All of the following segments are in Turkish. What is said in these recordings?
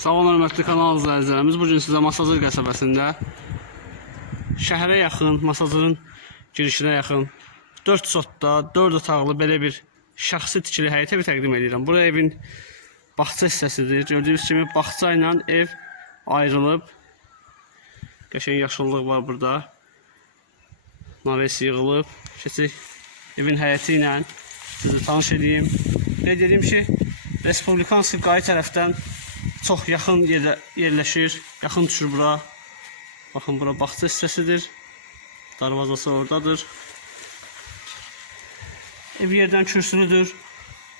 Salam hörmətli kanal izləyicilərimiz. Bu gün sizə Masazır qəsəbəsində şəhərə yaxın, Masazırın girişinə yaxın 4 sotda 4 otaqlı belə bir şəxsi tikili həyət evi təqdim edirəm. Bura evin bağça hissəsidir. Gördüyünüz kimi bağça ilə ev ayrılıb. Qəşəng yaşıllıq var burada. Naves yığılıb. Keçək evin həyəti ilə sizi tanış edeyim. Qeyd edeyim ki, Respublikanski qay tərəfdən çox yaxın yerdə yerləşir. Yaxın düşür bura. Baxın bura bağça hissəsidir. Darvazası oradadır. Ev yerdən kürsülüdür.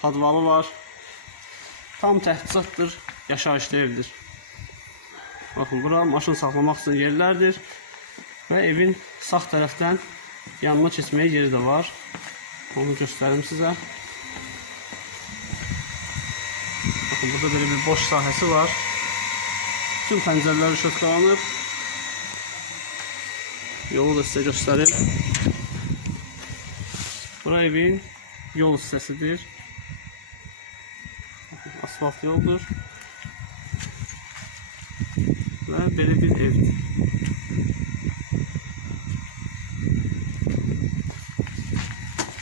Padvalı var. Tam təchizatdır. Yaşayışlı evdir. Baxın bura maşın saxlamaq üçün yerlərdir. Və evin sağ tərəfdən yanına keçməyə yeri də var. Onu göstərim sizə. Bakın burada böyle bir boş sahəsi var. Tüm pəncərələr işıqlanıb. Yolu da sizə göstərim. Bura evin yol hissəsidir. Asfalt yoldur. Və belə bir evdir.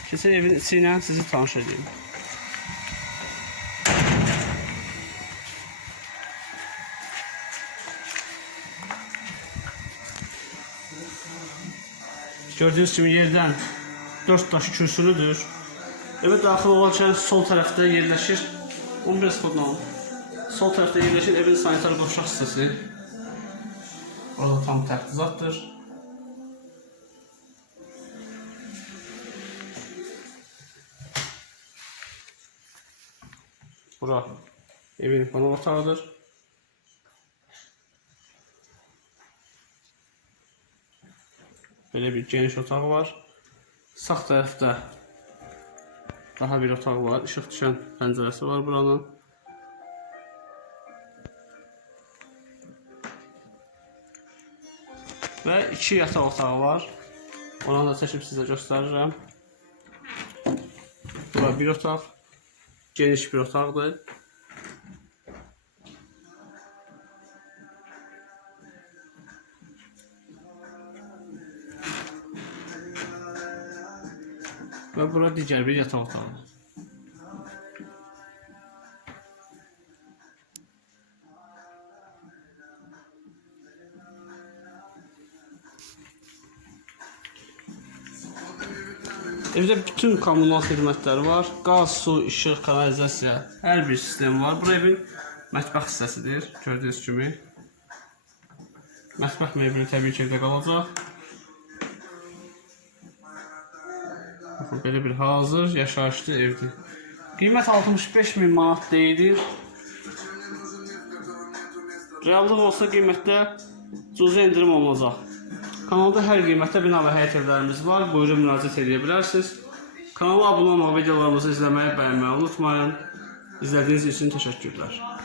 Keçək evin içi ilə sizi tanış edeyim. Gördüğünüz kimi yerdən 4 daş kürsülüdür. Evə daxil olarkən sol tərəfdə yerləşir. Onu biraz kodla alın. Sol tərəfdə yerləşir evin sanitar qovşaq hissəsi. Orada tam təchizatdır. Bura evin qonaq otağıdır. Böyle bir geniş otaq var. Sağ tərəfdə daha bir otaq var. İşıq düşən pəncərəsi var buranın. Və iki yataq otağı var. Onu da çəkib sizə göstərirəm. Bura bir otaq. Geniş bir otaqdır. Və bura digər bir yataq otağı. Evdə bütün kommunal xidmətlər var. Qaz, su, işıq, kanalizasiya, hər bir sistem var. Bura evin mətbəx hissəsidir, gördüyünüz kimi. Mətbəx mebeli təbii ki evdə qalacaq. Belə bir hazır yaşayışlı evdir. Qiymət 65 min manat deyilir. Reallıq olsa qiymətdə cüzi endirim olacaq. Kanalda hər qiymətdə bina və həyət evlərimiz var. Buyurun müraciət edə bilərsiniz. Kanala abunə olmağı, videolarımızı izləməyi, bəyənməyi unutmayın. İzlədiyiniz üçün təşəkkürlər.